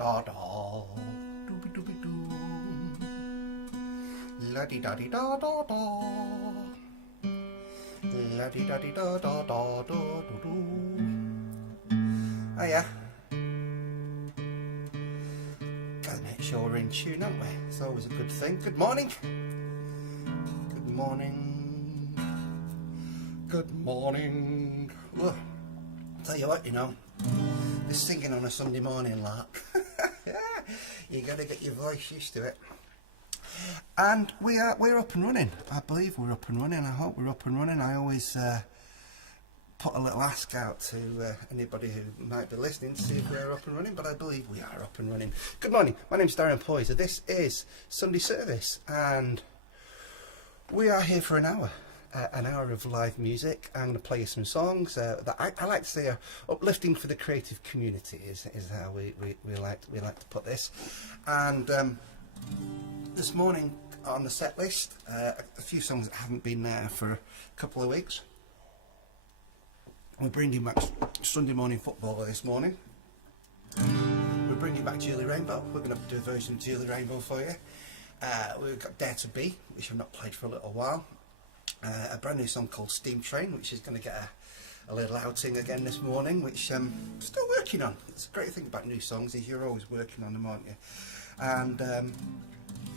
da da, dooby dooby doo, la di da di da da da, la di da di da da da da doo doo. Oh yeah. Gotta make sure we're in tune, aren't we? It's always a good thing. Good morning. Good morning. Good morning. Ugh. Tell you what, you know, this singing on a Sunday morning, like, you gotta get your voice used to it. And we're up and running. I believe we're up and running. I hope we're up and running. I always put a little ask out to anybody who might be listening to see if we're up and running, but I believe we are up and running. Good morning. My name's Darren Poyser. This is Sunday service, and we are here for an hour of live music. I'm going to play you some songs that I like to say are uplifting for the creative community. Is how we like to put this. And this morning on the set list, a few songs that haven't been there for a couple of weeks. We're bringing back Sunday Morning Footballer this morning. We're bringing back Julie Rainbow. We're going to do a version of Julie Rainbow for you. We've got Dare to Be, which I've not played for a little while. A brand new song called Steam Train, which is going to get a little outing again this morning, which I'm still working on. It's a great thing about new songs is you're always working on them, aren't you? And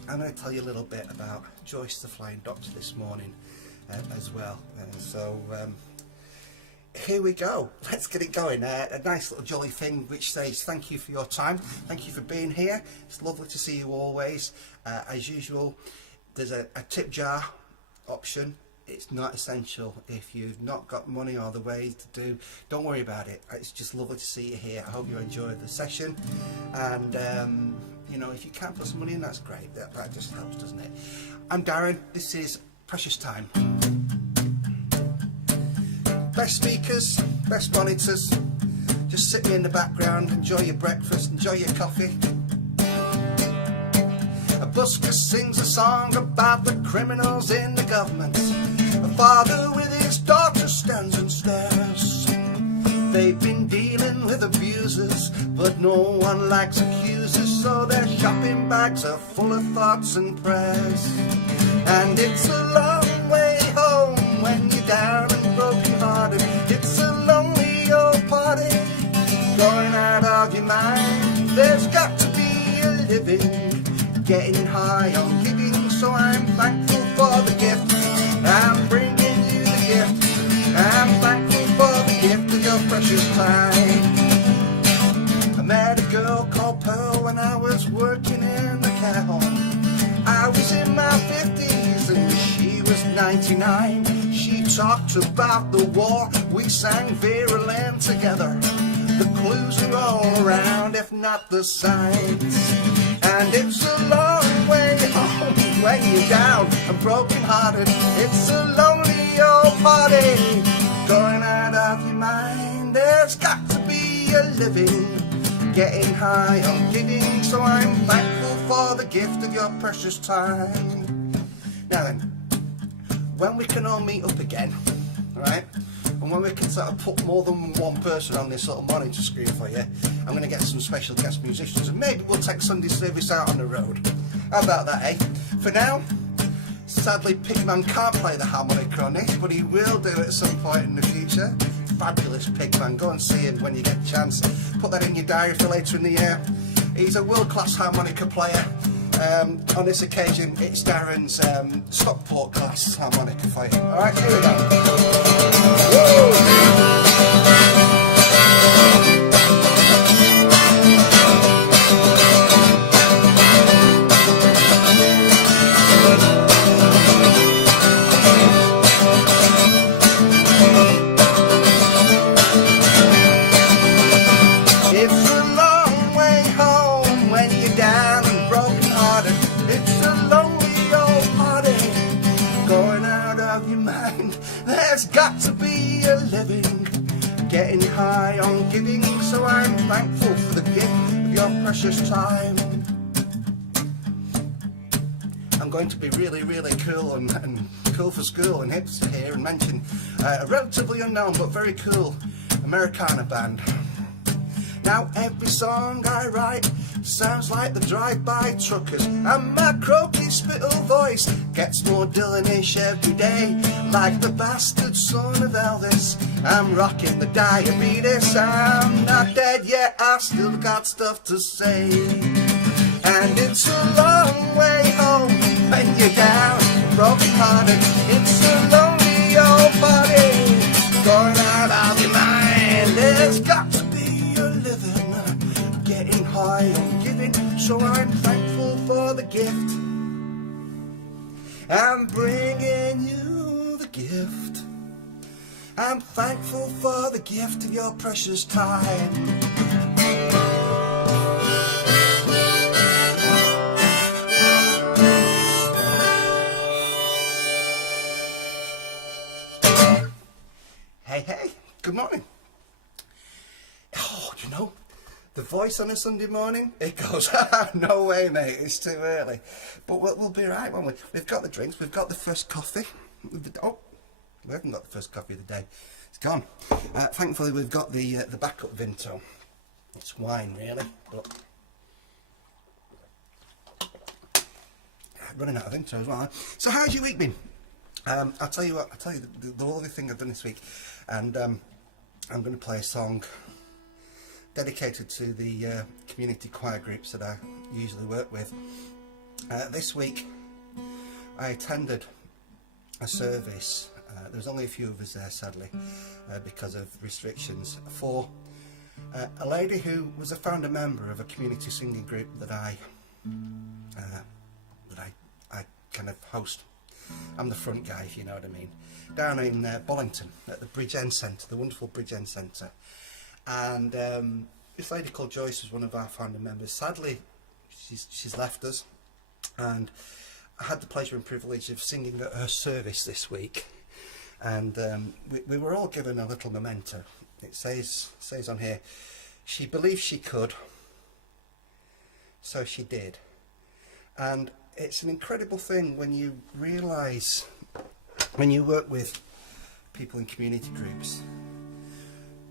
I'm going to tell you a little bit about Joyce the Flying Doctor this morning as well. So here we go. Let's get it going. A nice little jolly thing which says thank you for your time. Thank you for being here. It's lovely to see you always. As usual, there's a tip jar option. It's not essential. If you've not got money or the way to do, don't worry about it. It's just lovely to see you here. I hope you enjoyed the session, and you know, if you can put some money in, that's great. That just helps, doesn't it? I'm Darren. This is Precious Time. Best speakers, best monitors. Just sit me in the background, enjoy your breakfast, enjoy your coffee. A busker sings a song about the criminals in the government. A father with his daughter stands and stares. They've been dealing with abusers, but no one likes accusers, so their shopping bags are full of thoughts and prayers. And it's a long way home when you're down and broken hearted. It's a lonely old party going out of your mind. There's got to be a living, getting high on giving, so I'm thankful for the gift. I'm bringing you the gift. I'm thankful for the gift of your precious time. I met a girl called Pearl when I was working in the care home. I was in my 50s and she was 99. She talked about the war, we sang Vera Lynn together. The clues are all around, if not the signs. And it's a long way home when you're down and broken hearted. It's a lonely old party going out of your mind. There's got to be a living, getting high on giving, so I'm thankful for the gift of your precious time. Now then, when we can all meet up again, right? And when we can sort of put more than one person on this little monitor screen for you, I'm going to get some special guest musicians, and maybe we'll take Sunday service out on the road. How about that, eh? For now, sadly Pigman can't play the harmonica on this, but he will do it at some point in the future. Fabulous Pigman, go and see him when you get a chance. Put that in your diary for later in the year. He's a world-class harmonica player. On this occasion, it's Darren's Stockport class harmonica for you. Alright, here we go. Woo! There's got to be a living, getting high on giving, so I'm thankful for the gift of your precious time. I'm going to be really cool and cool for school and hipster here and mention a relatively unknown but very cool Americana band. Now every song I write sounds like the drive-by truckers, and my croaky spittle voice gets more Dylanish every day, like the bastard son of Elvis. I'm rocking the diabetes, I'm not dead yet, I've still got stuff to say. And it's a long way home when you're down, broken hearted. It's a lonely old body going out of your mind. There's got to be a living, getting high and giving, so I'm thankful for the gift. I'm bringing you the gift. I'm thankful for the gift of your precious time. Hey, good morning. Oh, you know, the voice on a Sunday morning, it goes, no way, mate, it's too early. But we'll be right, won't we? We've got the drinks, we've got the first coffee. Oh, we haven't got the first coffee of the day. It's gone. Thankfully, we've got the backup Vimto. It's wine, really, but running out of Vimto as well. So how's your week been? I'll tell you the lovely thing I've done this week, and I'm going to play a song dedicated to the community choir groups that I usually work with. This week I attended a service, there was only a few of us there sadly because of restrictions, for a lady who was a founder member of a community singing group that I kind of host. I'm the front guy, if you know what I mean. Down in Bollington at the Bridge End Centre, the wonderful Bridge End Centre. And this lady called Joyce was one of our founder members. Sadly, she's left us, and I had the pleasure and privilege of singing at her service this week. And we were all given a little memento. It says on here, she believed she could, so she did. And it's an incredible thing when you realise, when you work with people in community groups,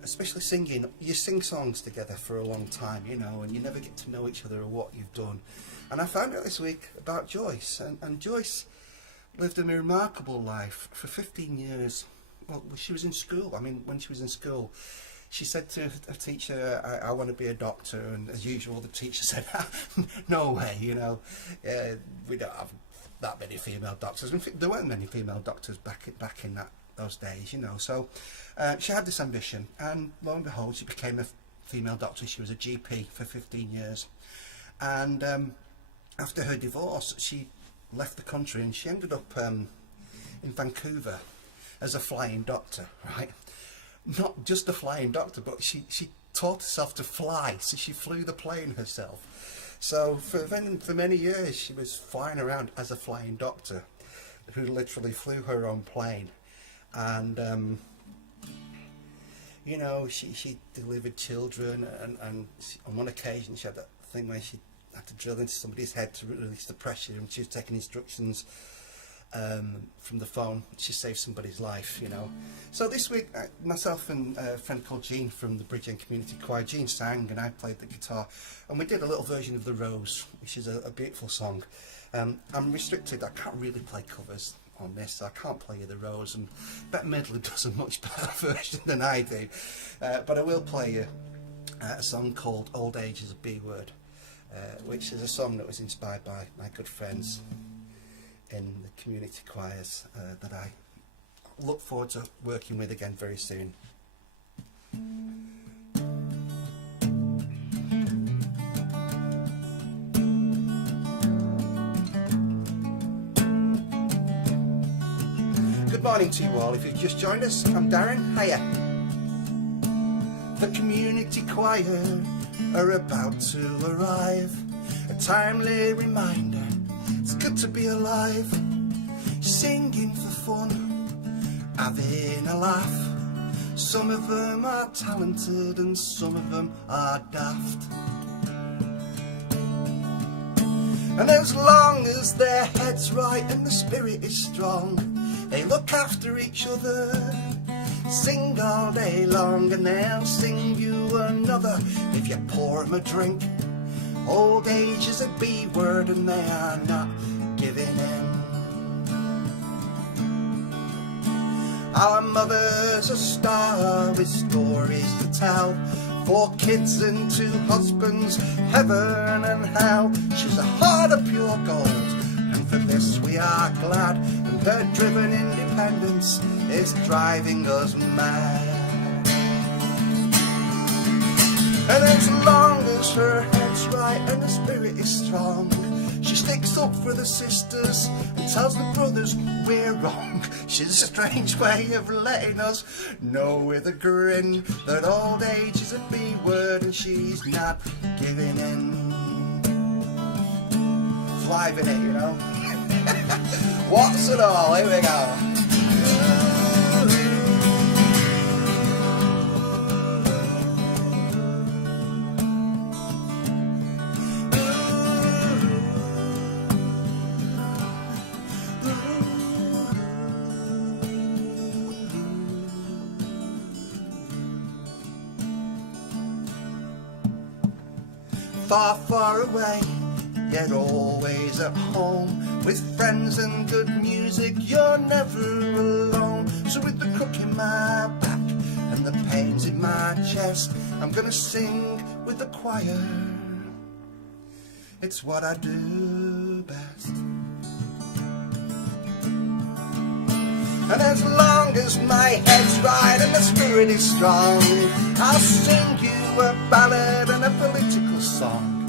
especially singing, you sing songs together for a long time, you know, and you never get to know each other or what you've done. And I found out this week about Joyce, and Joyce lived a remarkable life for 15 years. Well, she was in school. I mean, when she was in school, she said to a teacher, I want to be a doctor, and as usual the teacher said, no way, you know, we don't have that many female doctors. There weren't many female doctors back in those days, you know. So she had this ambition, and lo and behold, she became a female doctor. She was a GP for 15 years, and after her divorce, she left the country, and she ended up in Vancouver as a flying doctor, right? Not just a flying doctor, but she taught herself to fly, so she flew the plane herself. So for many years she was flying around as a flying doctor who literally flew her own plane. And you know, she delivered children, and on one occasion she had that thing where she had to drill into somebody's head to release the pressure, and she was taking instructions from the phone. She saved somebody's life, you know. So this week, myself and a friend called Jean from the Bridge End Community Choir, Jean sang and I played the guitar, and we did a little version of The Rose, which is a beautiful song. I'm restricted, I can't really play covers on this, so I can't play you The Rose, and Bette Midler does a much better version than I do, but I will play you a song called Old Age is a B Word, which is a song that was inspired by my good friends in the community choirs that I look forward to working with again very soon. Good morning to you all. If you've just joined us, I'm Darren. Hiya. The community choir are about to arrive. A timely reminder, it's good to be alive, singing for fun, having a laugh. Some of them are talented and some of them are daft. And as long as their head's right and the spirit is strong, they look after each other, sing all day long, and they'll sing you another if you pour them a drink Old age is a B word and they are not giving in. Our mother's a star with stories to tell, 4 kids and 2 husbands, heaven and hell. She's a heart of pure gold, and for this we are glad, and her driven independence is driving us mad. And as long as her head's right and her spirit is strong, she sticks up for the sisters and tells the brothers we're wrong. She's a strange way of letting us know with a grin that old age is a B word and she's not giving in. It's live in it, you know. What's it all? Here we go. Far, far away, yet always at home. With friends and good music, you're never alone. So with the crook in my back and the pains in my chest, I'm gonna sing with the choir. It's what I do best. And as long as my head's right and the spirit is strong, I'll sing you a ballad and a political song,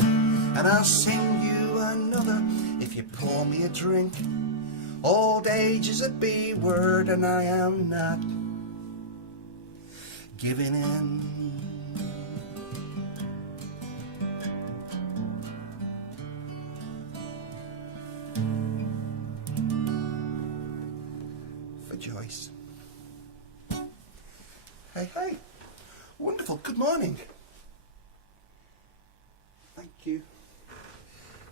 and I'll sing you another if you pour me a drink. Old age is a B word and I am not giving in. For Joyce. Hey, hey. Wonderful. Good morning. Thank you.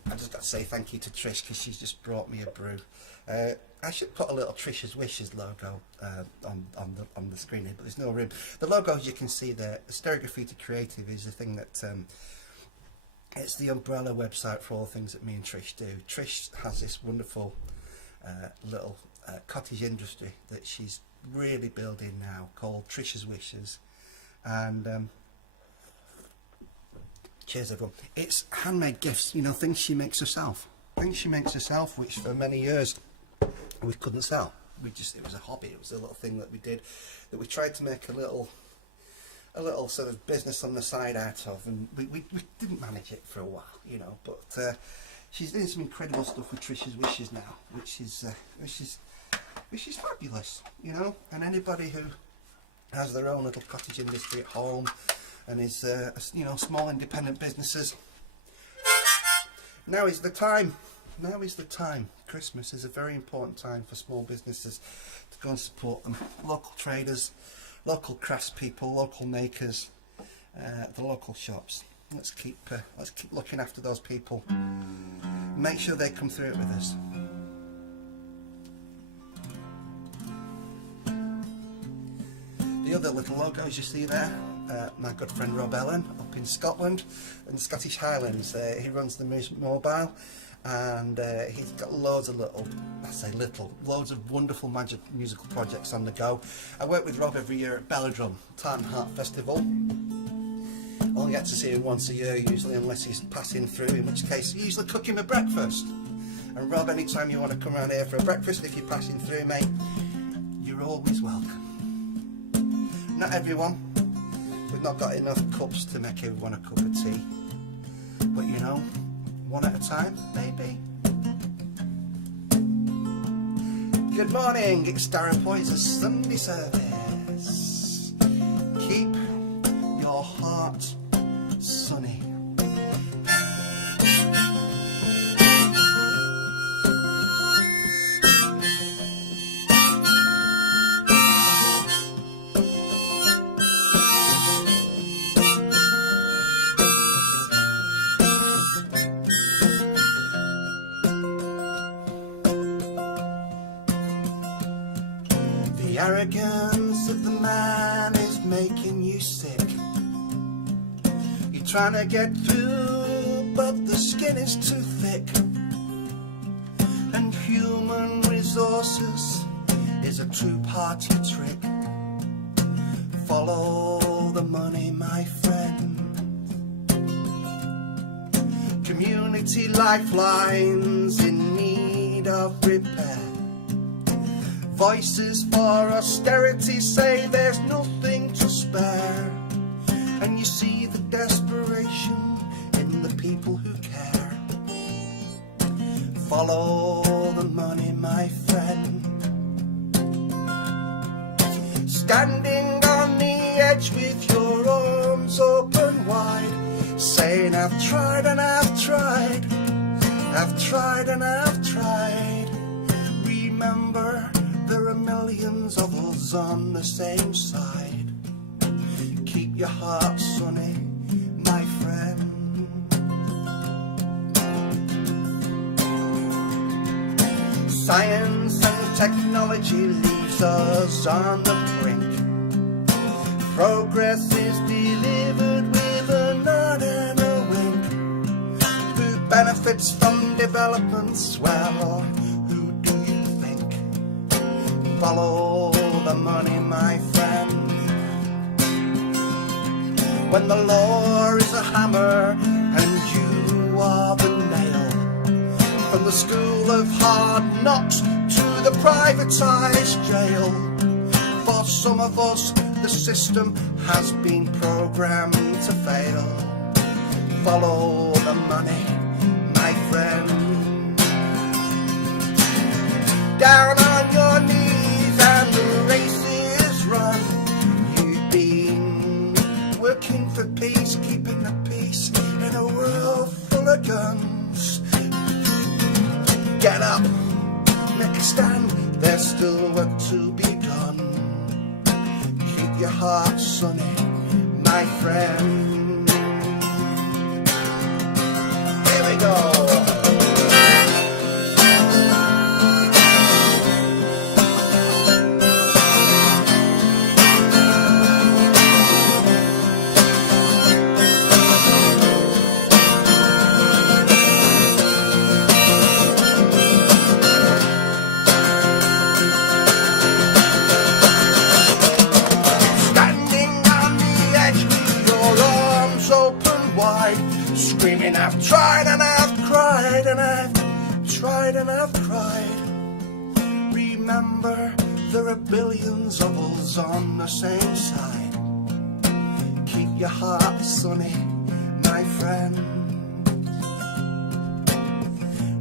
I just got to say thank you to Trish because she's just brought me a brew. I should put a little Trish's Wishes logo on the screen here, but there's no room. The logo, as you can see there, Stereograffiti Creative is the thing that it's the umbrella website for all the things that me and Trish do. Trish has this wonderful little cottage industry that she's really building now called Trish's Wishes. And cheers everyone. It's handmade gifts, you know, things she makes herself. Things she makes herself, which for many years we couldn't sell. It was a hobby, it was a little thing that we did, that we tried to make a little sort of business on the side out of, and we didn't manage it for a while, you know, but she's doing some incredible stuff with Trish's Wishes now, which is fabulous, you know. And anybody who has their own little cottage industry at home and is you know, small independent businesses, now is the time. Now is the time. Christmas is a very important time for small businesses to go and support them. Local traders, local craftspeople, local makers, the local shops. Let's keep looking after those people. Make sure they come through it with us. The other little logos you see there, my good friend Rob Ellen up in Scotland and the Scottish Highlands. He runs the Mobile, and he's got loads of loads of wonderful musical projects on the go. I work with Rob every year at Belladrum, Tartan Heart Festival. Only get to see him once a year usually, unless he's passing through, in which case I usually cook him a breakfast. And Rob, anytime you want to come around here for a breakfast, if you're passing through, mate, you're always welcome. Not everyone, we've not got enough cups to make everyone a cup of tea, but you know, one at a time, maybe. Good morning, it's Darren Poyser's Sunday service. Keep your heart sunny. The arrogance of the man is making you sick. You're trying to get through, but skin is too thick, and human resources is a two-party trick. Follow the money, my friend. Community lifelines in need of repair. Voices for austerity say there's nothing to spare, and you see the desperation in the people who care. Follow the money, my friend. Standing on the edge with your arms open wide, saying I've tried and I've tried, I've tried and I've tried. Remember, there are millions of us on the same side. Keep your heart sunny, my friend. Science and technology leaves us on the brink. Progress is delivered with a nod and a wink. Who benefits from developments? Well, or who do you think? Follow the money, my friend. When the law is a hammer and you are the nail, from the school of hard knocks to the privatised jail, for some of us the system has been programmed to fail. Follow the money, my friend. Down on your knees and the race is run. You've been working for peace, keeping the peace in a world full of guns. Get up, make a stand, there's still work to be done. Keep your heart sunny, my friend. Here we go. Screaming, I've tried and I've cried and I've tried and I've cried. Remember, there are billions of us on the same side. Keep your heart sunny, my friend.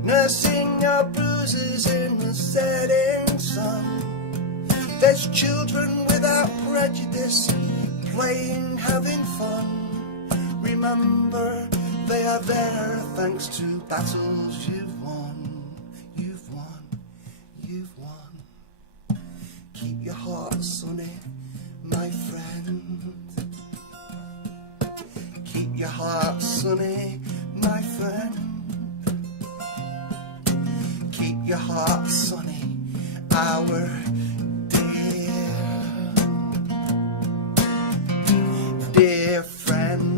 Nursing your bruises in the setting sun. There's children without prejudice, playing, having fun. Remember, they are there thanks to battles you've won. You've won, you've won. Keep your heart sunny, my friend. Keep your heart sunny, my friend. Keep your heart sunny, our dear friend.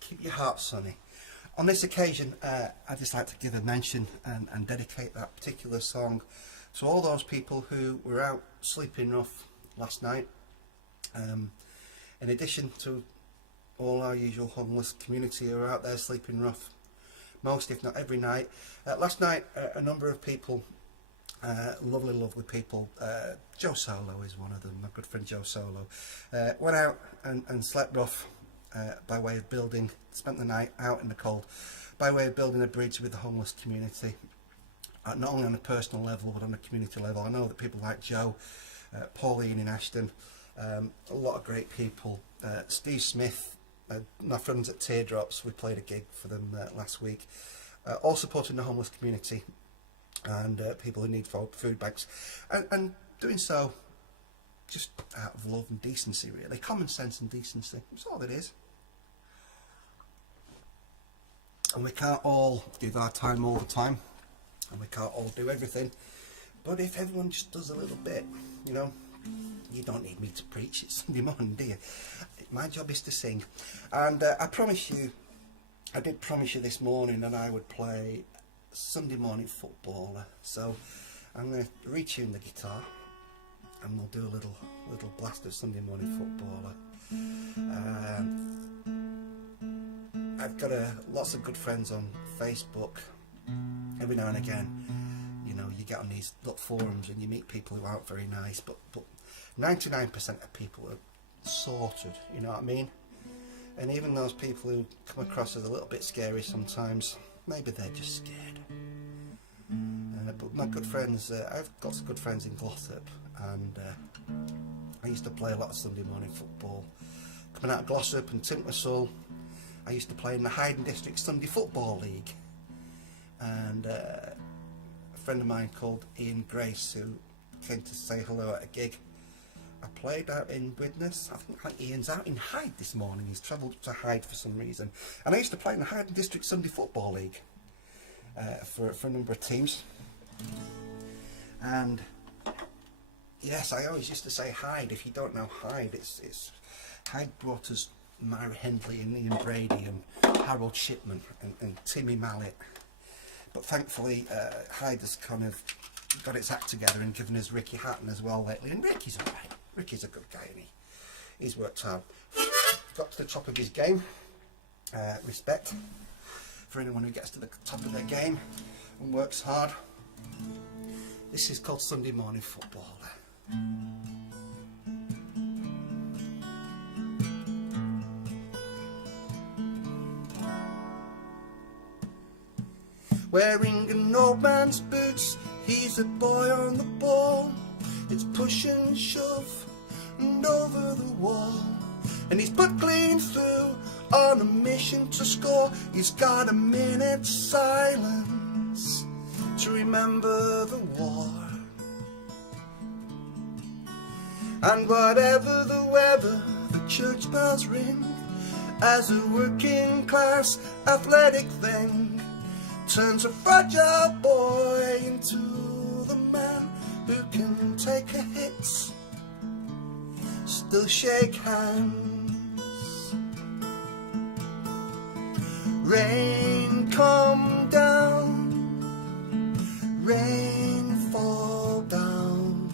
Keep your heart sunny. On this occasion, I'd just like to give a mention and dedicate that particular song to all those people who were out sleeping rough last night. In addition to all our usual homeless community who are out there sleeping rough most, if not every night. Last night, a number of people, lovely people, Joe Solo is one of them, my good friend Joe Solo, went out and slept rough by way of spent the night out in the cold, by way of building a bridge with the homeless community. not only on a personal level but on a community level. I know that people like Joe, Pauline in Ashton, a lot of great people, Steve Smith, my friends at Teardrops, we played a gig for them last week, all supporting the homeless community and people who need food banks, and doing so just out of love and decency, really. Common sense and decency, that's all it is. And we can't all give our time all the time, and we can't all do everything, but if everyone just does a little bit, you know, you don't need me to preach, it's Sunday morning, do you? My job is to sing. And I did promise you this morning that I would play Sunday Morning Footballer, so I'm going to retune the guitar and we'll do a little blast of Sunday Morning Footballer. I've got lots of good friends on Facebook. Every now and again, you know, you get on these little forums and you meet people who aren't very nice, but 99% of people are sorted, you know what I mean? And even those people who come across as a little bit scary sometimes, maybe they're just scared. But my good friends, I've got some good friends in Glossop, and I used to play a lot of Sunday Morning Football. Coming out of Glossop and Tintwistle, I used to play in the Hyden District Sunday Football League, and a friend of mine called Ian Grace, who came to say hello at a gig, I played out in Widnes. I think Ian's out in Hyde this morning. He's travelled to Hyde for some reason. And I used to play in the Hyden District Sunday Football League for a number of teams. And yes, I always used to say Hyde. If you don't know Hyde, it's Hyde brought us Myra Hendley and Ian Brady and Harold Shipman and Timmy Mallet. But thankfully, Hyde has kind of got its act together and given us Ricky Hatton as well lately. And Ricky's alright. Ricky's a good guy, and he's worked hard. Got to the top of his game. Respect for anyone who gets to the top of their game and works hard. This is called Sunday Morning Footballer. Wearing an old man's boots, he's a boy on the ball. It's push and shove and over the wall, and he's put clean through on a mission to score. He's got a minute's silence to remember the war. And whatever the weather, the church bells ring as a working class athletic thing turns a fragile boy into the man who can take a hit, still shake hands. Rain come down, rain fall down,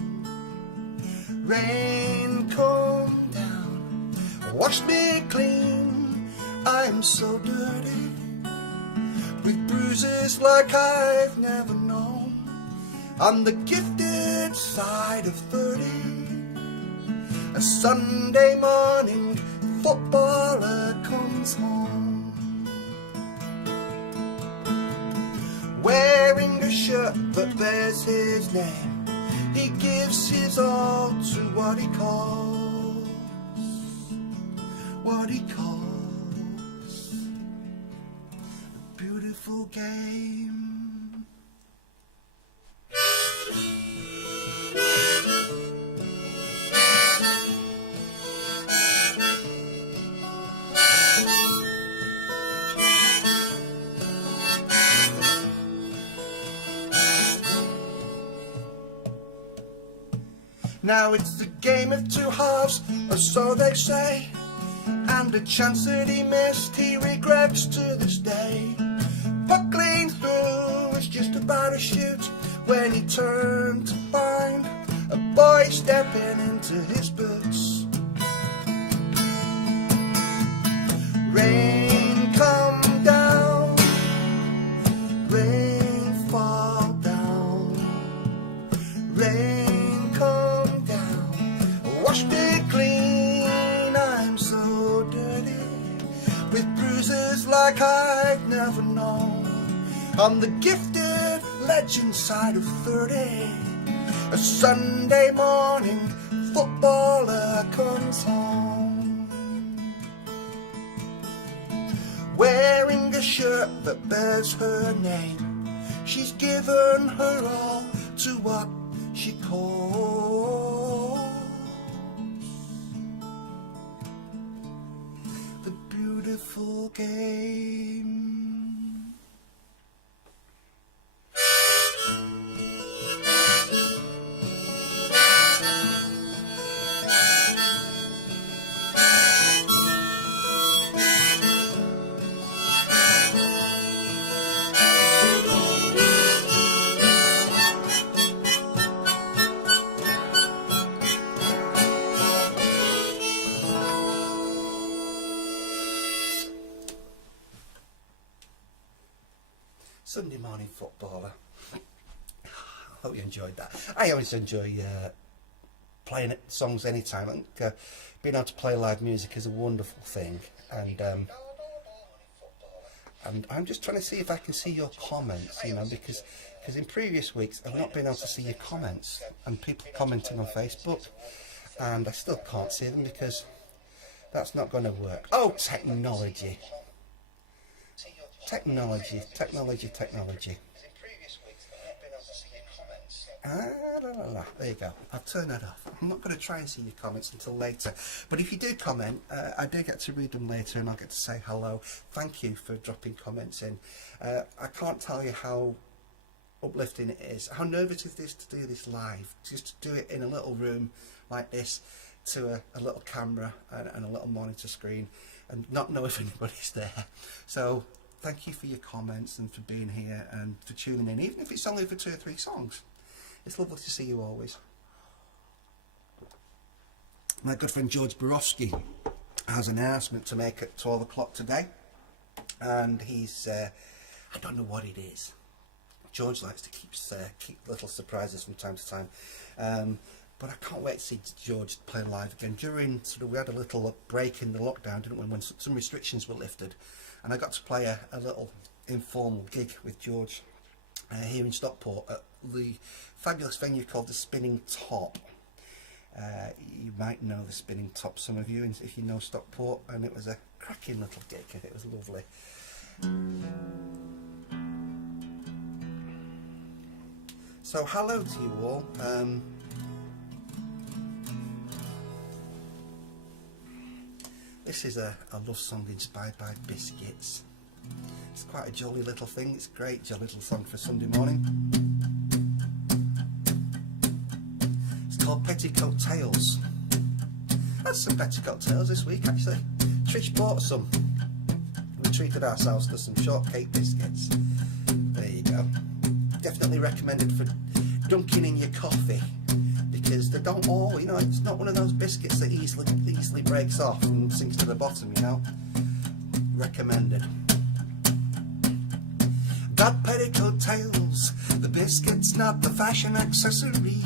rain come down, wash me clean, I'm so dirty, with bruises like I've never known. On the gifted side of 30, a Sunday morning footballer comes home, wearing a shirt that bears his name. He gives his all to what he calls a beautiful game. Now it's a game of two halves, or so they say, and a chance that he missed he regrets to this day. Put clean through, was just about to shoot when he turned to find a boy stepping into his boots. Rain come down, rain fall down, rain come down, wash me clean, I'm so dirty, with bruises like I've never known. I'm the gifted legend side of 30. A Sunday morning, footballer comes home, wearing a shirt that bears her name. She's given her all to what she calls the beautiful game. Sunday morning footballer. I hope you enjoyed that. I always enjoy playing songs anytime. I think being able to play live music is a wonderful thing, and I'm just trying to see if I can see your comments, you know, because in previous weeks I've not been able to see your comments and people commenting on Facebook, and I still can't see them because that's not going to work. Oh, technology. Technology. There you go. I'll turn that off. I'm not going to try and see your comments until later. But if you do comment, I do get to read them later and I'll get to say hello. Thank you for dropping comments in. I can't tell you how uplifting it is, how nervous it is to do this live. Just to do it in a little room like this to a little camera and a little monitor screen and not know if anybody's there. So thank you for your comments and for being here and for tuning in, even if it's only for 2 or 3 songs. It's lovely to see you always. My good friend George Borowski has an announcement to make at 12 o'clock today, and he's I don't know what it is. George likes to keep little surprises from time to time, but I can't wait to see George playing live again. During we had a little break in the lockdown, didn't we, when some restrictions were lifted, and I got to play a little informal gig with George here in Stockport at the fabulous venue called the Spinning Top. You might know the Spinning Top, some of you, if you know Stockport, and it was a cracking little gig and it was lovely. So hello to you all. This is a love song inspired by biscuits. It's quite a jolly little thing. It's a great jolly little song for Sunday morning. It's called Petticoat Tales. That's some Petticoat Tales this week actually. Trish bought some. We treated ourselves to some shortcake biscuits. There you go. Definitely recommended for dunking in your coffee, because they don't all, you know, it's not one of those biscuits that easily breaks off and sinks to the bottom, you know. Recommended. Got petticoat tails, the biscuit's not the fashion accessory.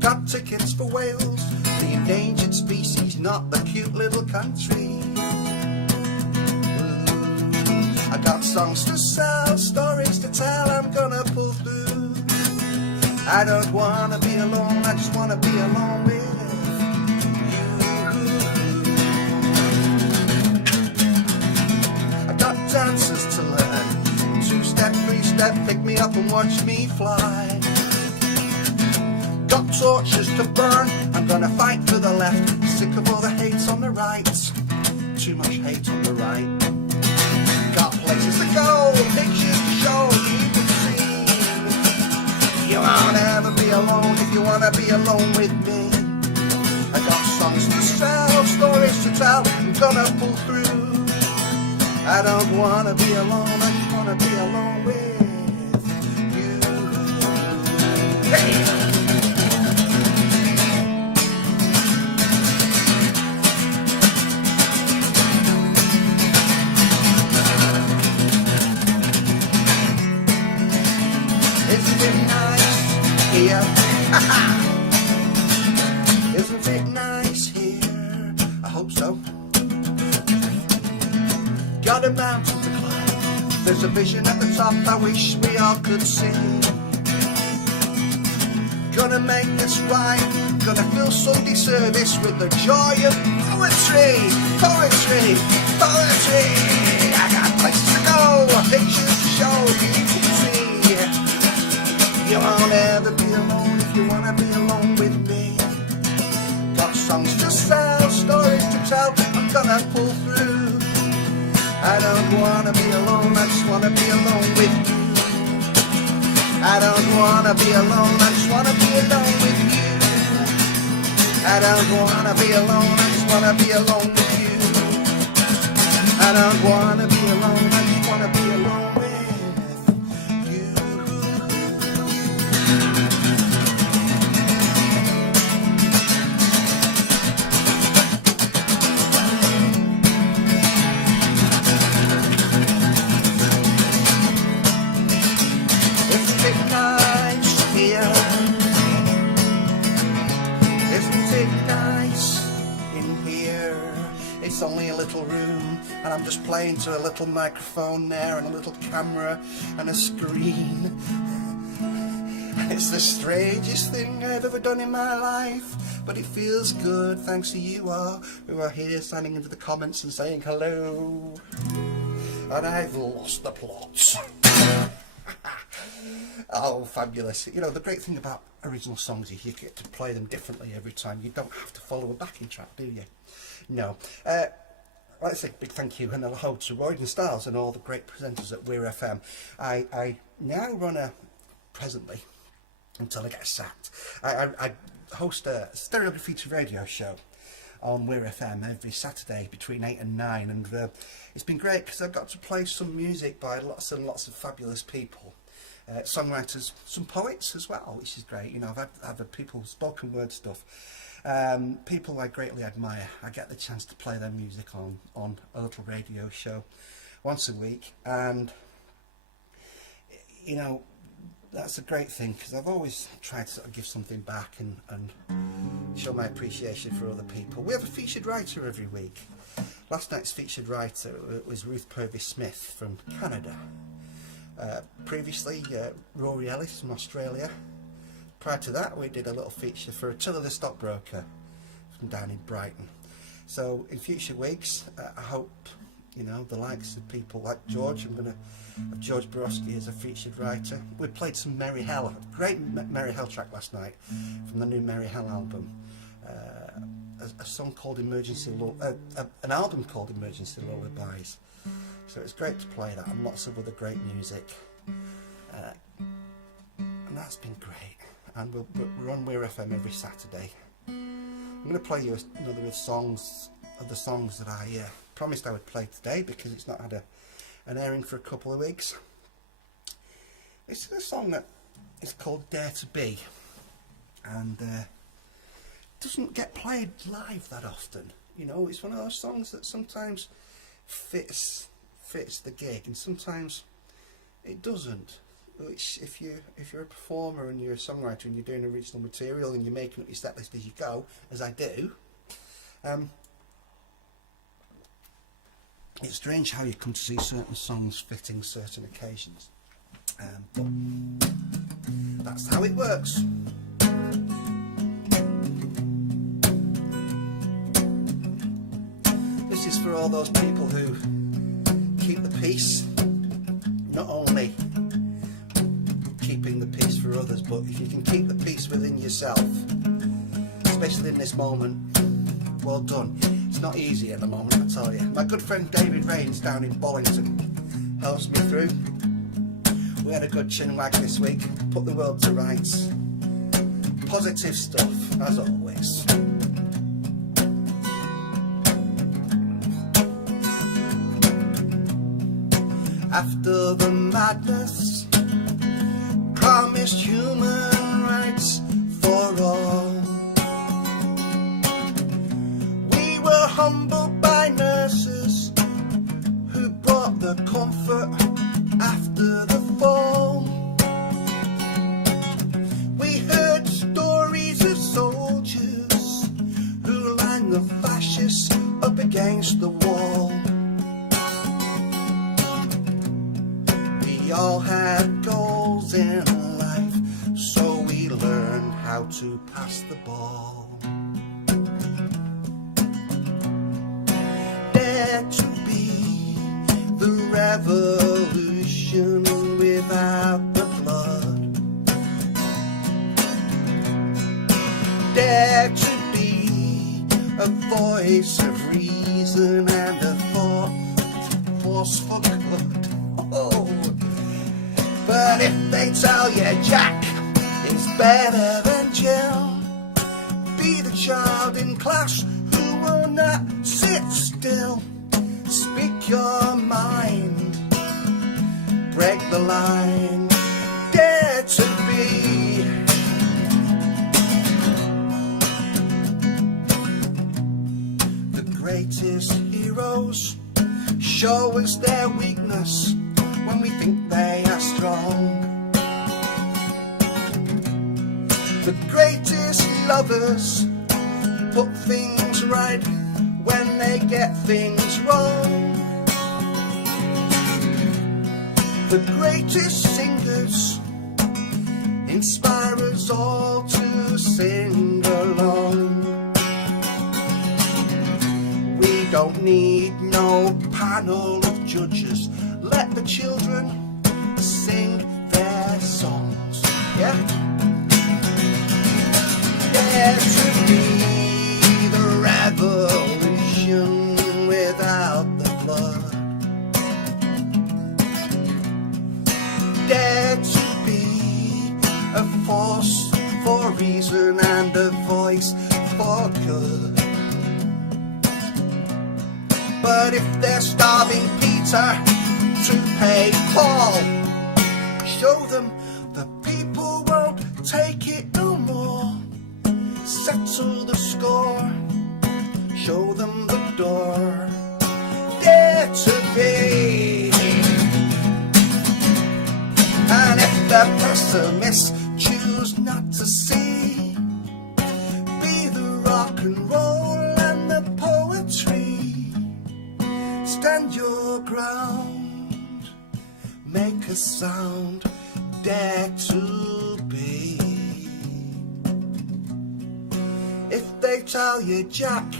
Got tickets for Wales, the endangered species, not the cute little country. I got songs to sell, stories to tell, I'm gonna pull through. I don't wanna be alone, I just wanna be alone with you. I got dances to learn, 2-step, 3-step, pick me up and watch me fly. Got torches to burn, I'm gonna fight for the left, sick of all the hate on the right. Too much hate on the right. Got places to go, pictures to show, you can see. You won't ever be alone if you wanna be alone with me. I got songs to sell, stories to tell, I'm gonna pull through. I don't wanna be alone, I just wanna be alone with you. Hey! Isn't it nice here? Isn't it nice here? I hope so. Got a mountain to climb, There's a vision at the top I wish we all could see. Gonna make this right, gonna fill Sunday service with the joy of poetry, poetry, poetry. I got places to go, pictures to show, people to see. You won't ever be alone if you wanna be alone with me. Got songs to sell, stories to tell, I'm gonna pull through. I don't wanna be alone, I just wanna be alone with you. I don't wanna be alone, I just wanna be alone with you. I don't wanna be alone, I just wanna be alone with you. I don't wanna be alone, I just wanna be alone with you. It's only a little room and I'm just playing to a little microphone there and a little camera and a screen. And it's the strangest thing I've ever done in my life, but it feels good thanks to you all who are here signing into the comments and saying hello. And I've lost the plots. Oh, fabulous. You know, the great thing about original songs is you get to play them differently every time. You don't have to follow a backing track, do you? No. Let's say a big thank you and a hello to Royden Styles and all the great presenters at Weir FM. I now run presently, until I get sacked, I host a Stereography Featured radio show on Weir FM every Saturday between 8 and 9, and it's been great because I've got to play some music by lots and lots of fabulous people. Songwriters, some poets as well, which is great. You know, I've had people, spoken word stuff, people I greatly admire. I get the chance to play their music on a little radio show once a week, and you know, that's a great thing because I've always tried to sort of give something back and show my appreciation for other people. We have a featured writer every week. Last night's featured writer was Ruth Purvis Smith from Canada. Previously, Rory Ellis from Australia. Prior to that, we did a little feature for Attila the Stockbroker from down in Brighton. So in future weeks, I hope, you know, the likes of people like George. I'm going to have George Borowski as a featured writer. We played some Merry Hell, a great Merry Hell track last night from the new Merry Hell album. A song called Emergency an album called Emergency Lullabies. So it's great to play that and lots of other great music. And that's been great. And we're on Weir FM every Saturday. I'm going to play you another of the songs that I promised I would play today because it's not had an airing for a couple of weeks. It's a song that is called Dare to Be, and doesn't get played live that often. You know, it's one of those songs that sometimes fits the gig and sometimes it doesn't. Which if you're a performer and you're a songwriter and you're doing original material and you're making up your set list as you go, as I do, it's strange how you come to see certain songs fitting certain occasions, but that's how it works. This is for all those people who keep the peace, not only keeping the peace for others, but if you can keep the peace within yourself, especially in this moment, well done. It's not easy at the moment, I tell you. My good friend David Rains down in Bollington helps me through. We had a good chin wag this week, put the world to rights. Positive stuff, as always. After the madness, promised human rights for all. We were humbled by nurses who brought the comfort after the fall. We heard stories of soldiers who lined the fascists up against the wall. how to pass the ball. Dare to be the revolution without the blood. Dare to be a voice of reason and a force for good. Oh. But if they tell you Jack is better than Jill, be the child in class who will not sit still. Speak your mind, break the line, dare to be the greatest heroes. Show us their weakness when we think they are strong. The greatest lovers put things right when they get things wrong. The greatest singers inspire us all to sing along. We don't need no panel of judges. Let the children sing their songs. Yeah? Dare to be the revolution without the blood. Dare to be a force for reason and a voice for good. But if they're starving Peter to pay Paul, show them the people won't take it no more. Settle the score, show them the door. Dare to be. And if the pessimists choose not to see, be the rock and roll and the poetry. Stand your ground, make a sound, dare to be. If they tell you Jack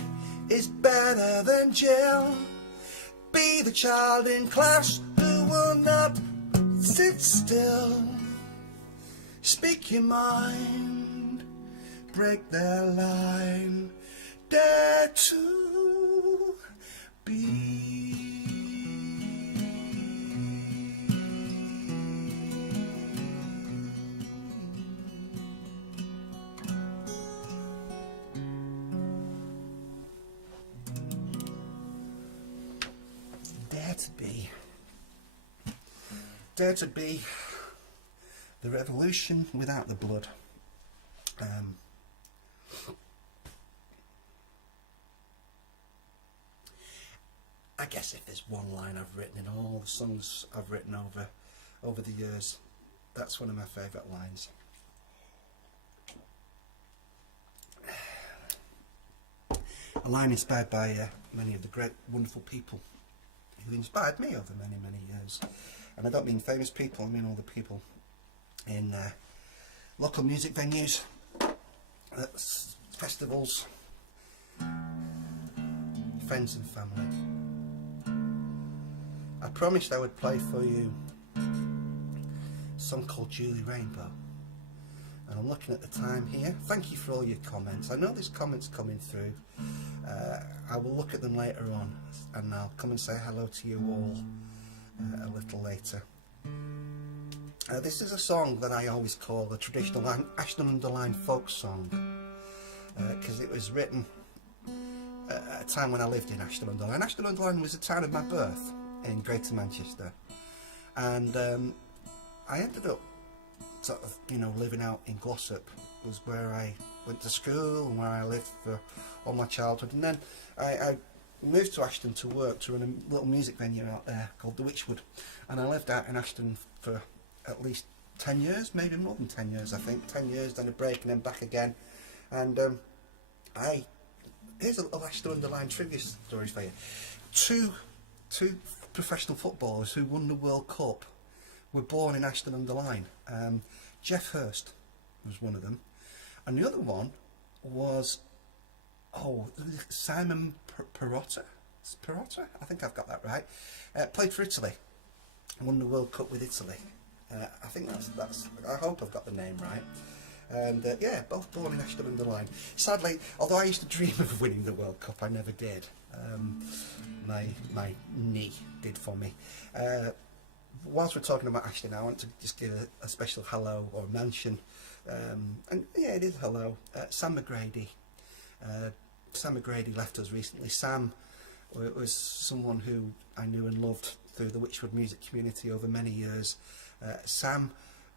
is better than Jill, be the child in class who will not sit still. Speak your mind, break their line, dare to be. Dare to be. Dare to be the revolution without the blood. I guess if there's one line I've written in all the songs I've written over the years, that's one of my favourite lines. A line inspired by many of the great, wonderful people who inspired me over many, many years. And I don't mean famous people, I mean all the people in local music venues, festivals, friends and family. I promised I would play for you a song called Julie Rainbow. And I'm looking at the time here. Thank you for all your comments. I know there's comments coming through. I will look at them later on and I'll come and say hello to you all a little later. This is a song that I always call the traditional Ashton-under-Lyne folk song, because it was written at a time when I lived in Ashton-under-Lyne. Ashton-under-Lyne was the town of my birth in Greater Manchester, and I ended up sort of, living out in Glossop was where I went to school and where I lived for all my childhood, and then I moved to Ashton to work to run a little music venue out there called the Witchwood, and I lived out in Ashton for at least 10 years, maybe more than 10 years, I think. 10 years, then a break and then back again. And here's a little Ashton-under-Lyne trivia story for you. Two professional footballers who won the World Cup were born in Ashton-under-Lyne. Geoff Hurst was one of them, And the other one was, Simon Perotta. Perotta? I think I've got that right. Played for Italy. Won the World Cup with Italy. I think that's. I hope I've got the name right. And yeah, both born in Ashton-under-Lyne. Sadly, although I used to dream of winning the World Cup, I never did. My knee did for me. Whilst we're talking about Ashton, I want to just give a special hello or mention, and yeah, it is hello, Sam McGrady. Sam McGrady left us recently. Sam was someone who I knew and loved through the Witchwood music community over many years. Sam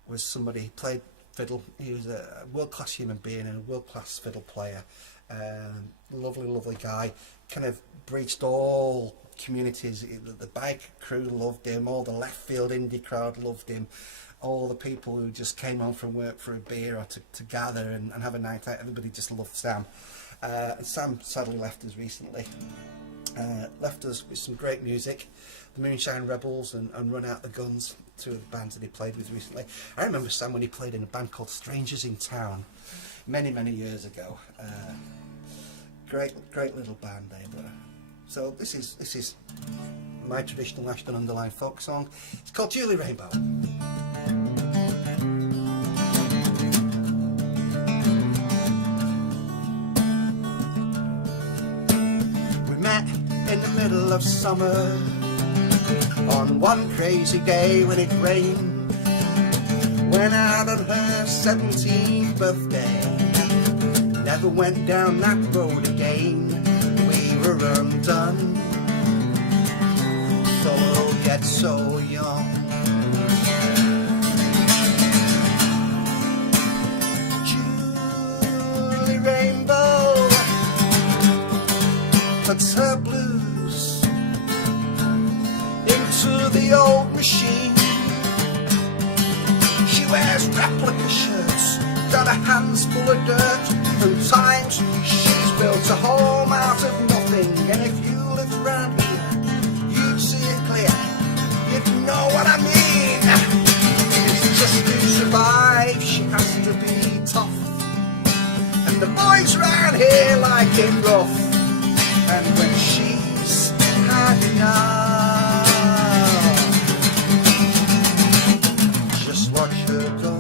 was somebody, played fiddle. He was a world-class human being and a world-class fiddle player. Lovely guy. Kind of breached all communities. The bike crew loved him. All the left field indie crowd loved him. All the people who just came home from work for a beer or to gather and have a night out, everybody just loved Sam. And Sam sadly left us recently. Left us with some great music. The Moonshine Rebels and Run Out the Guns, two of the bands that he played with recently. I remember Sam when he played in a band called Strangers in Town many years ago. Great little band they were. So this is my traditional Ashton-under-Lyne folk song. It's called Julie Rainbow. We met in the middle of summer on one crazy day when it rained. Went out on her 17th birthday. Never went down that road again. We were undone, so yet so young. Julie Rainbow puts her blues into the old machine. She wears replica shirts, got her hands full of dirt. And times she's built a home out of nothing. And if you lived round here, you'd see it clear. You'd know what I mean. It's just to survive, she has to be tough. And the boys round here like it rough. And when she's had enough, just watch her go.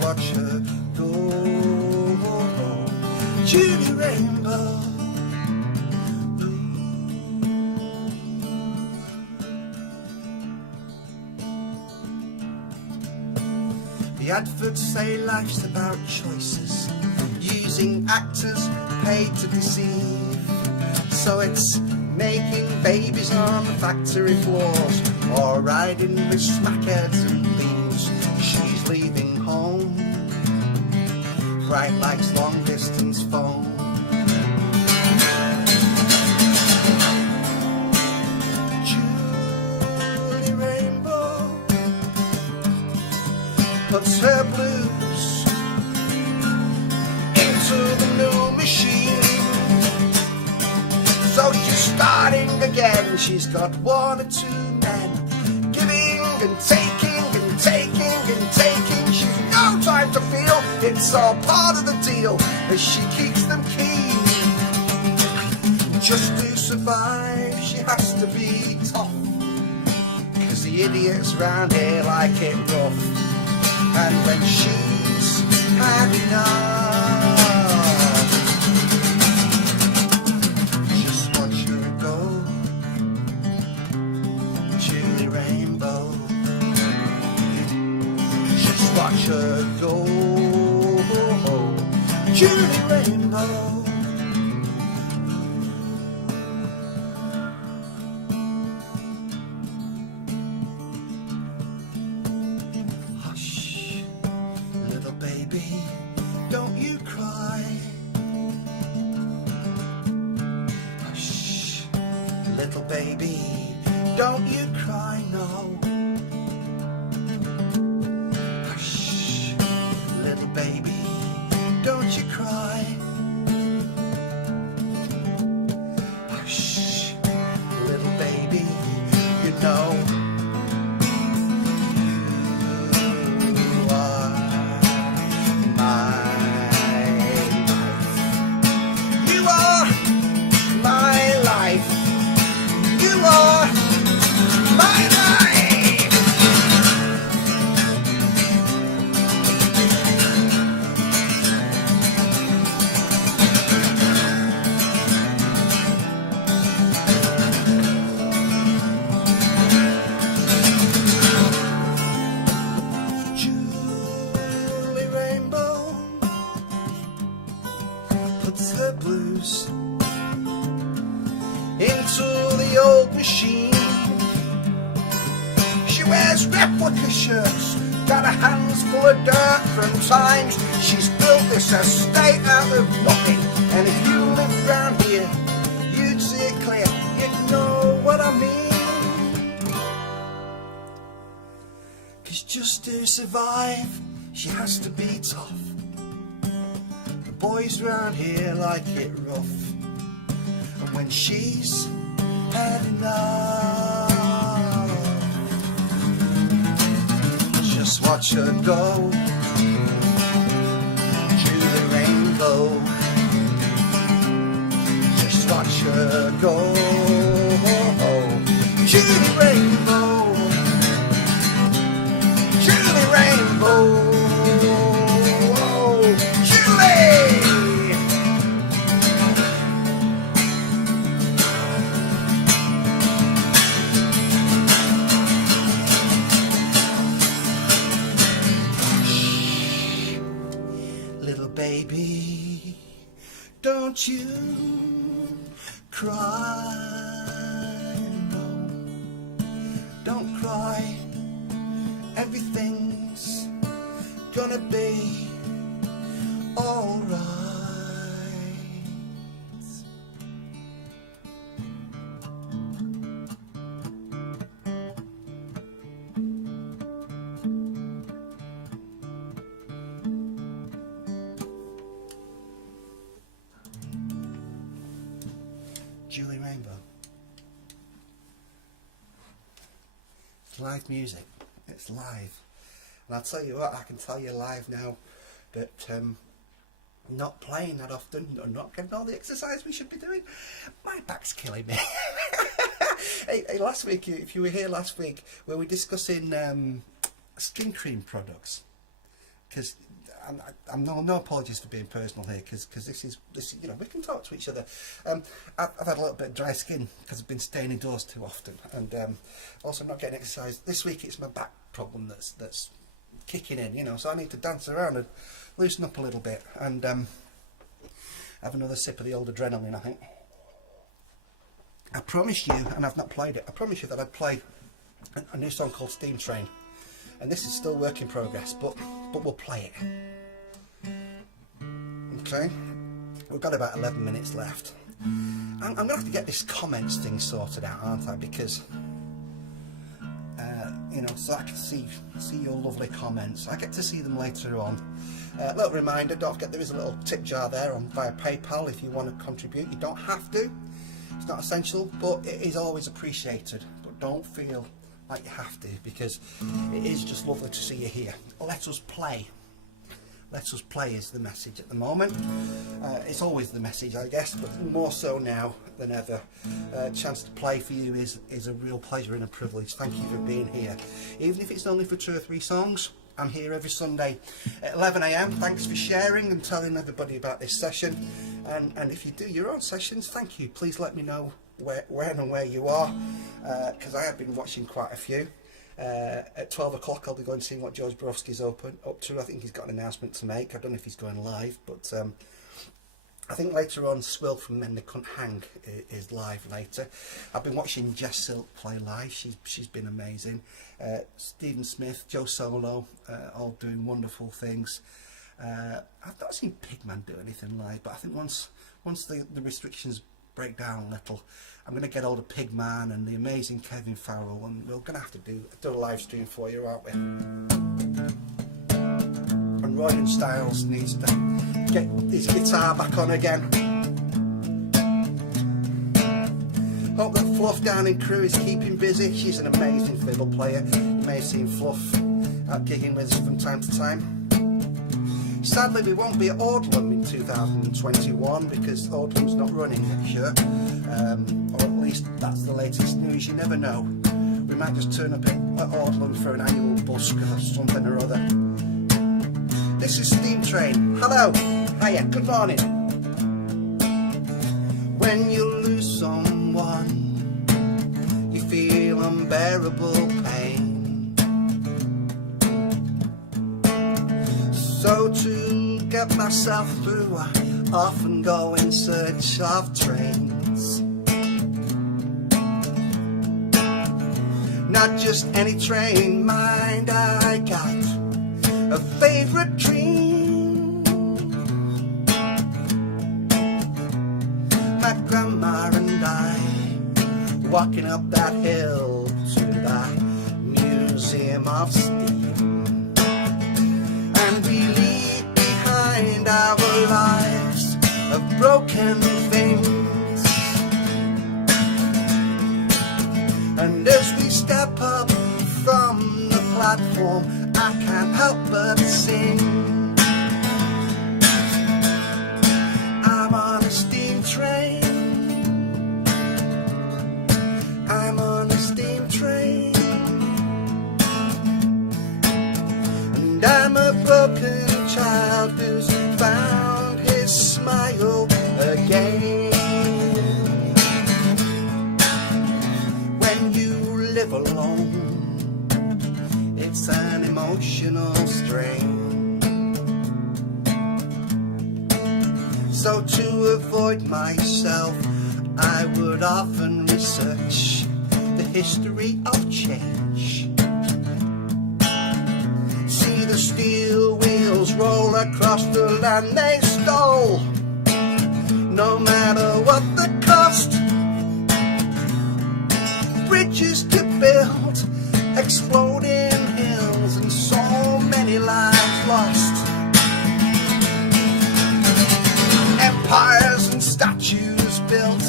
Watch her go, Julie Rainbow. The adverts say life's about choices, using actors paid to deceive. So it's making babies on the factory floors, or riding with smackheads and thieves. She's leaving home, bright lights, long distance phone. Julie Rainbow puts her blues into the new machine. So she's starting again. She's got one or two men, giving and taking and taking and taking. She's no time to feel, it's all part of the deal as she keeps them keen. Just to survive, she has to be tough, 'cause the idiots round here like it rough. And when she's had enough, just watch her go, Julie Rainbow. Just watch her go, Julie Rainbow. Hush, little baby, don't you cry. Hush, little baby, don't you cry, no. Hush, little baby, don't you cry. Hush, little baby, you know old machine. She wears replica shirts, got her hands full of dirt from times she's built this estate out of nothing. And if you lived round here, you'd see it clear, you'd know what I mean. 'Cause just to survive, she has to be tough. The boys round here like it rough. And when she's had enough, just watch her go to the rainbow. Just watch her go to the rainbow, to the rainbow. Baby, don't you cry, no, don't cry, everything's gonna be alright. Julie Rainbow. It's live music. It's live. And I'll tell you what, I can tell you live now that not playing that often, or not getting all the exercise we should be doing, my back's killing me. Hey, last week, if you were here last week, we were discussing skin cream products, because I'm no apologies for being personal here, because this is you know, we can talk to each other. I've had a little bit of dry skin because I've been staying indoors too often, and also not getting exercise. This week it's my back problem that's kicking in, you know, so I need to dance around and loosen up a little bit, and have another sip of the old adrenaline, I think. I promised you, and I've not played it, I promised you that I'd play a new song called Steam Train, and this is still work in progress, but we'll play it. Okay, we've got about 11 minutes left. I'm going to have to get this comments thing sorted out, aren't I? Because, you know, so I can see your lovely comments. I get to see them later on. Little reminder, don't forget there is a little tip jar there via PayPal if you want to contribute. You don't have to. It's not essential, but it is always appreciated. But don't feel like you have to, because it is just lovely to see you here. Let us play. Let us play is the message at the moment. It's always the message, I guess, but more so now than ever. Chance to play for you is a real pleasure and a privilege. Thank you for being here. Even if it's only for 2 or 3 songs, I'm here every Sunday at 11 AM. Thanks for sharing and telling everybody about this session. And if you do your own sessions, thank you. Please let me know when and where you are, because I have been watching quite a few. At 12 o'clock I'll be going to see what George Borowski's up to. I think he's got an announcement to make. I don't know if he's going live, but I think later on Swill from Men They Couldn't Hang is live later. I've been watching Jess Silk play live. She's been amazing. Stephen Smith, Joe Solo, all doing wonderful things. I've not seen Pigman do anything live, but I think once the restrictions break down a little, I'm going to get hold of Pigman and the amazing Kevin Farrell, and we're going to have to do a live stream for you, aren't we? And Roy Styles needs to get his guitar back on again. Hope that Fluff down in Crewe is keeping busy. She's an amazing fiddle player. You may have seen Fluff out gigging with us from time to time. Sadly, we won't be at Audlum in 2021 because Audlum's not running next year, or at least that's the latest news. You never know. We might just turn up at Audlum for an annual busk or something or other. This is Steam Train. Hello. Hiya. Good morning. When you lose someone, you feel unbearable pain. So to get myself through, I often go in search of trains. not just any trained mind. I got a favorite dream. My grandma and I walking up that hill to the Museum of Steam, and we leave behind our lives of broken things. And as we step up from the platform, I can't help but sing. I'm on a steam train. I'm on a steam train. And I'm a broken child who's found his smile again. When you live alone, it's an emotional strain. So to avoid myself, I would often research the history of change. See the steel wheels roll across the land they stole, no matter what the cost. Bridges to build, exploding hills, and so many lives lost. Empires and statues built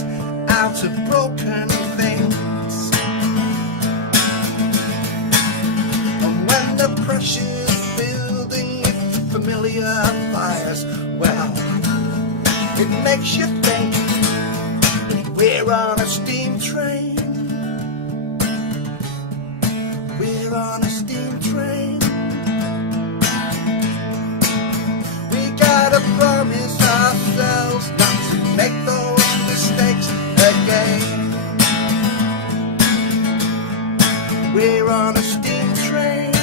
out of broken things. And when the pressure's building with familiar fires, well, it makes you think we're on a steam train. We're on a steam train. We gotta promise ourselves not to make those mistakes again. We're on a steam train.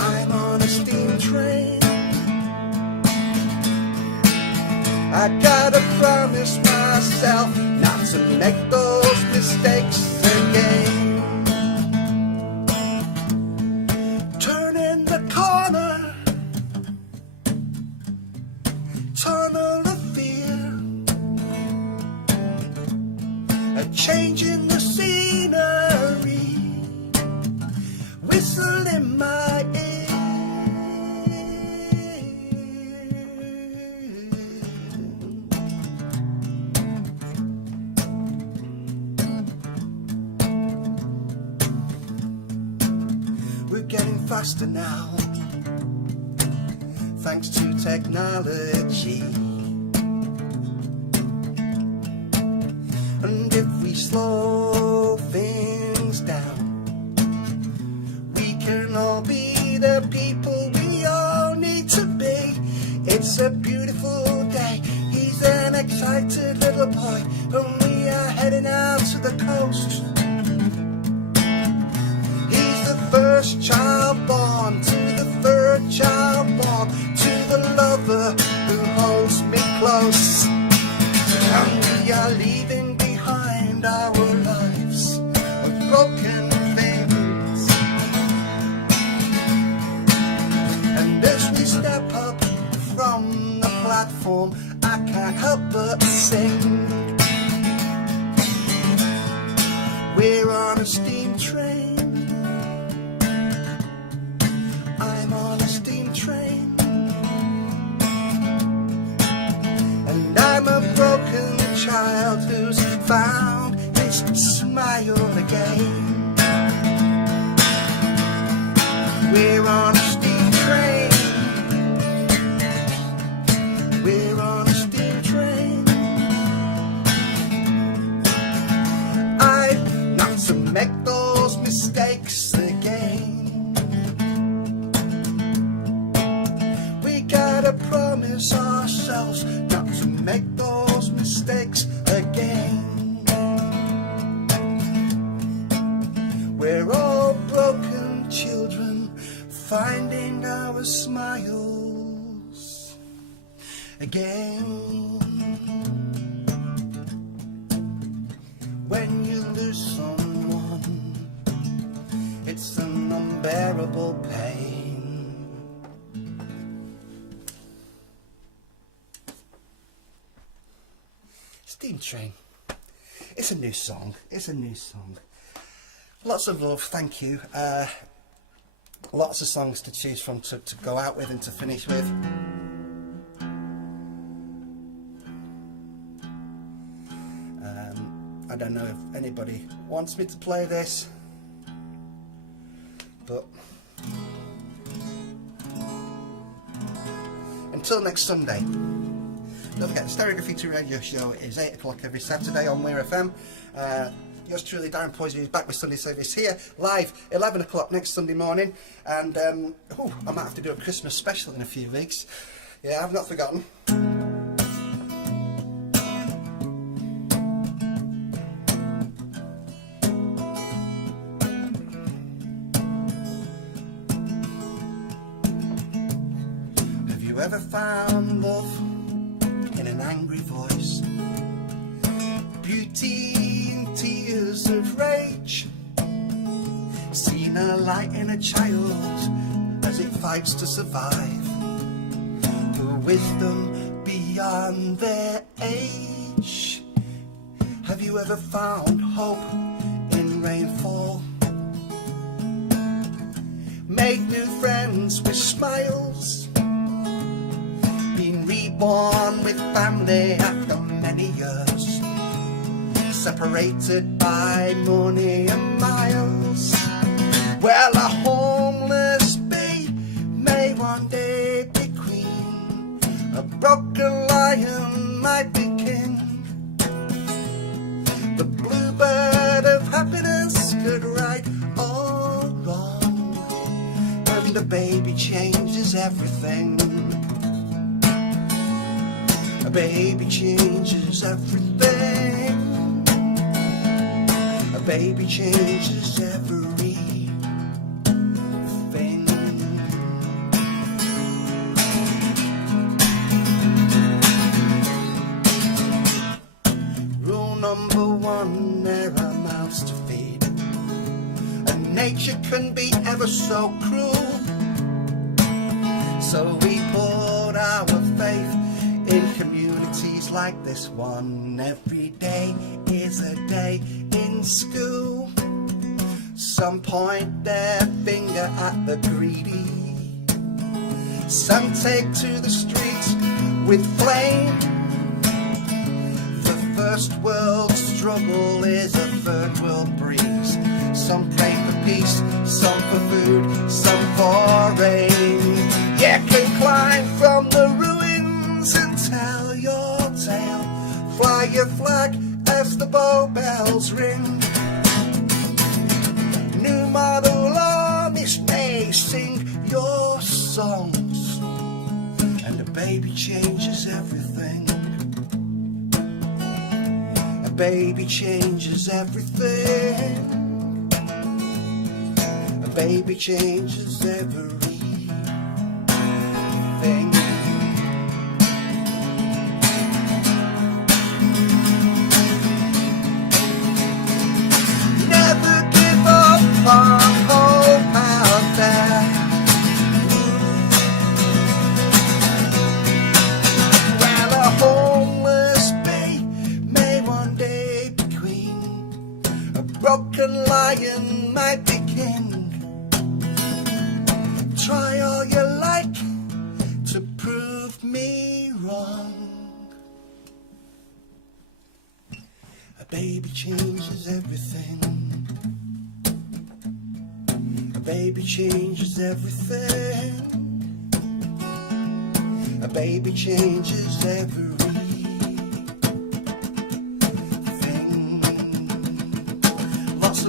I'm on a steam train. I gotta promise myself not to make those mistakes again. Turning the corner, tunnel of fear, a change in the scenery, whistle in my ear. We're getting faster now, thanks to technology. And if we slow things down, we can all be the people we all need to be. It's a beautiful day. He's an excited little boy, and we are heading out to the coast. First child born, to the third child born, to the lover who holds me close. And we are leaving behind our lives of broken things. And as we step up from the platform, I can't help but sing. We're on a steam train. I'm on a steam train. And I'm a broken child who's found his smile again. We're on a steam train. We're on a steam train. I've not to make those mistakes again. Gotta promise ourselves not to make those mistakes again. We're all broken children, finding our smiles again. When you lose lose someone, it's an unbearable pain. Steam Train. It's a new song. It's a new song. Lots of love, thank you. Lots of songs to choose from to go out with and to finish with. I don't know if anybody wants me to play this, but until next Sunday, don't forget the Stereo Graffiti Radio Show is 8 o'clock every Saturday on Weir FM. Yours truly, Darren Poisey, is back with Sunday Service here, live 11 o'clock next Sunday morning. And I might have to do a Christmas special in a few weeks. Yeah, I've not forgotten. Have you ever found love in an angry voice? Beauty in tears of rage. Seen a light in a child as it fights to survive. The wisdom beyond their age. Have you ever found hope in rainfall? Made new friends with smiles. Been reborn with family after many years. Separated by money and miles. Well, a homeless bee may one day be queen. A broken lion might be king. The bluebird of happiness could right all wrong. And a baby changes everything. A baby changes everything. A baby changes everything. Rule number one, there are mouths to feed. And nature can be ever so cruel. So we put our faith in communities like this one. Every day is a day in school. Some point their finger at the greedy. Some take to the streets with flame. The first world struggle is a third world breeze. Some pray for peace, some for food, some for rain. You can climb from the ruins and tell your tale. Fly your flag as the bow bells ring. New model armies may sing your songs. And a baby changes everything. A baby changes everything. A baby changes everything. Broken lion might be king. Try all you like to prove me wrong. A baby changes everything. A baby changes everything. A baby changes everything.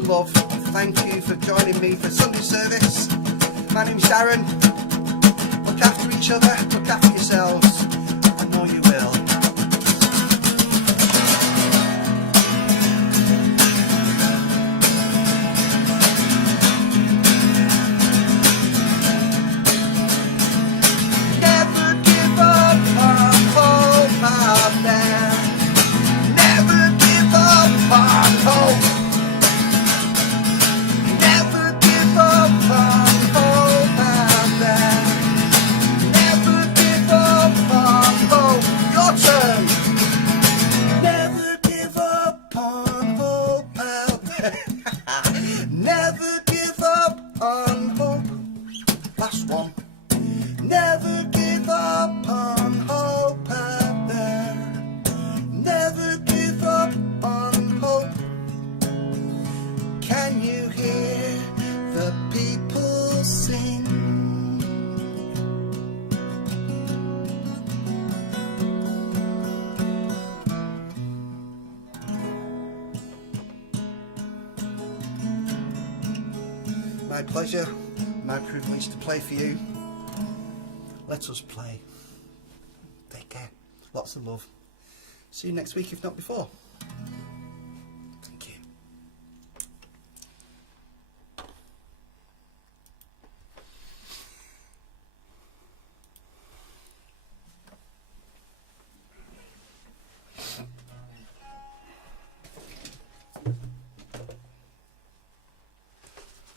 Love, thank you for joining me for Sunday service. My name's Darren. Look after each other, look after yourselves. I know you will. Never give up on hope out there. Never give up on hope. Never give up on hope. Last one. Never give up on hope out there. Never give up on hope. Can you hear the people sing? My pleasure, my privilege to play for you. Let us play. Take care. Lots of love. See you next week, if not before.